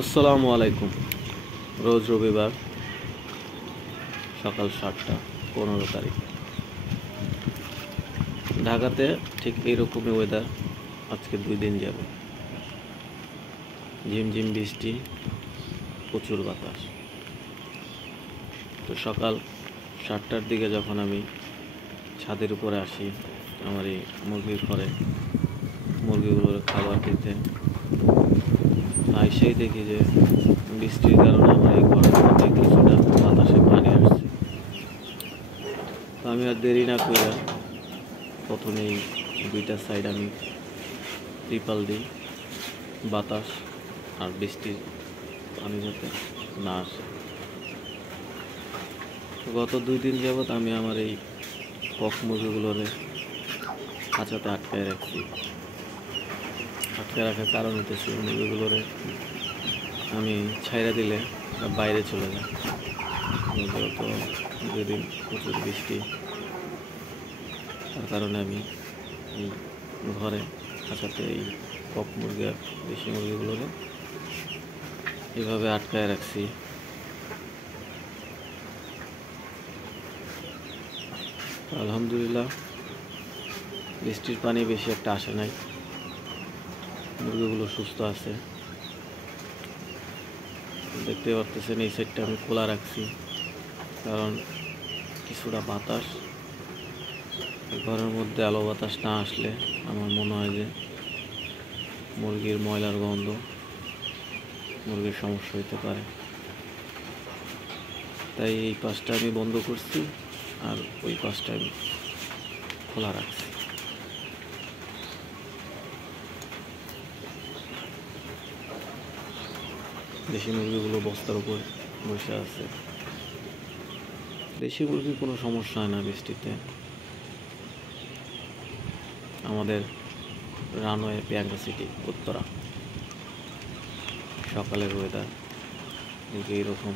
আসসালামু আলাইকুম। রোজ রবিবার সকাল 7টা 15 তারিখ। ঢাকাতে ঠিক এইরকমই ওয়েদার আজকে 2 দিন যাবে। ঝিমঝিম বৃষ্টি, প্রচুর বাতাস। তো সকাল 7টার দিকে যখন আমি ছাদের উপরে আসি আমার এই মুরগির ঘরে মুরগিগুলোর খাবার দিতে, আইসেই দেখি যে বৃষ্টির কারণে আমার এই ঘরের মধ্যে কিছুটা বাতাসে পানি আসছে। তো আমি আর দেরি না করে প্রথমেই 2টা সাইড আমি ত্রিপাল দিই, বাতাস আর বৃষ্টির পানি যাতে না আসে। গত 2 দিন যাবৎ আমি আমার এই কক মুরগিগুলোরে খাঁচাতে আটকায় রাখছি। আটকে রাখার কারণ হতেছে মুরগিগুলোরে আমি ছাইরা দিলে বাইরে চলে যায়। গত 2 দিন প্রচুর বৃষ্টি, তার কারণে আমি এই ঘরে খাঁচাতে এই কক মুরগি আর দেশি মুরগিগুলোরে এভাবে আটকায় রাখছি। আলহামদুলিল্লাহ বৃষ্টির পানি বেশি একটা আসে নাই, মুরগিগুলো সুস্থ আছে। দেখতে পারতেছেন এই সাইডটা আমি খোলা রাখছি, কারণ কিছুটা বাতাস, ঘরের মধ্যে আলো বাতাস না আসলে আমার মনে হয় যে মুরগির ময়লার গন্ধ, মুরগির সমস্যা হতে পারে। তাই এই পাশটা আমি বন্ধ করছি আর ওই পাশটা আমি খোলা রাখছি। দেশি মুরগিগুলো বস্তার উপর বসে আছে। দেশি মুরগির কোনো সমস্যা হয় না বৃষ্টিতে। আমাদের রানওয়ে পিয়াঙ্গা সিটি উত্তরা, সকালের ওয়েদার এইরকম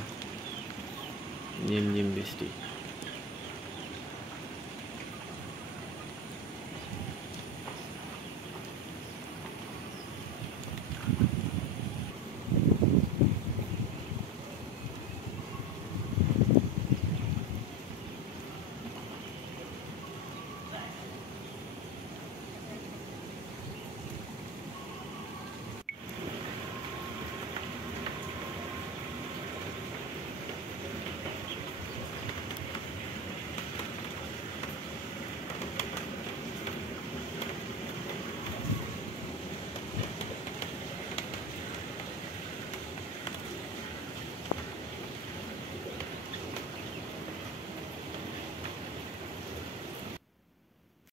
ঝিমঝিম বৃষ্টি।